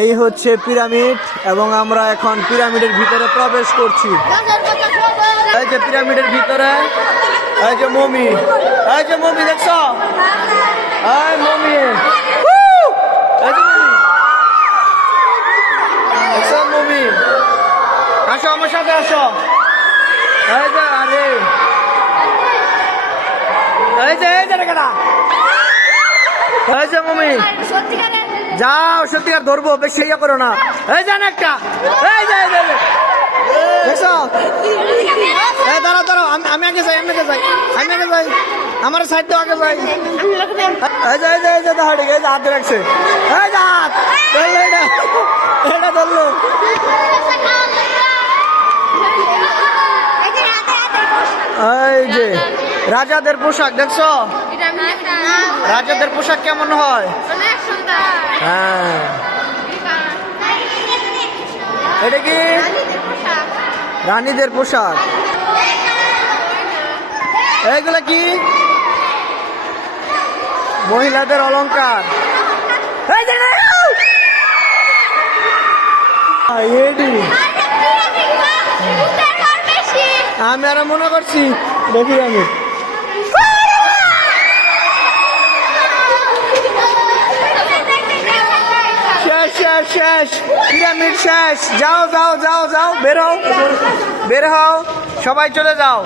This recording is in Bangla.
এই হচ্ছে পিরামিড এবং আমরা এখন পিরামিডের ভিতরে প্রবেশ করছি। এই যে পিরামিডের ভিতরে এই যে মমি, এই যে মমি দেখছ, এই মমি, এই যে মমি দেখছ, মমি আসো আমার সাথে আসো। এই যে আরে এই যে কেনা এই যে মমি যাও, সত্যিকার ধরবো, বেশি ইয়ে করো না। এই যান একটা, এই যে দেখছো, এই দাঁড়াও দাঁড়াও, আমি আগে যাই, আমি আগে যাই, আমার সাইড তো আগে যাই। এই যে দাঁড়া, এই যে হাত রাখছে, এই যে হাত ধরলো, এটা ধরলো। এই যে রাজাদের পোশাক দেখছো, রাজাদের পোশাক কেমন হয়? হ্যাঁ, এটা কি রানীদের পোশাক? এইগুলা কি মহিলাদের অলংকার? আমি আর মনে করছি দেখি আমি শেষ, পিরামিড শেষ। যাও যাও যাও যাও, বের হও, সবাই চলে যাও।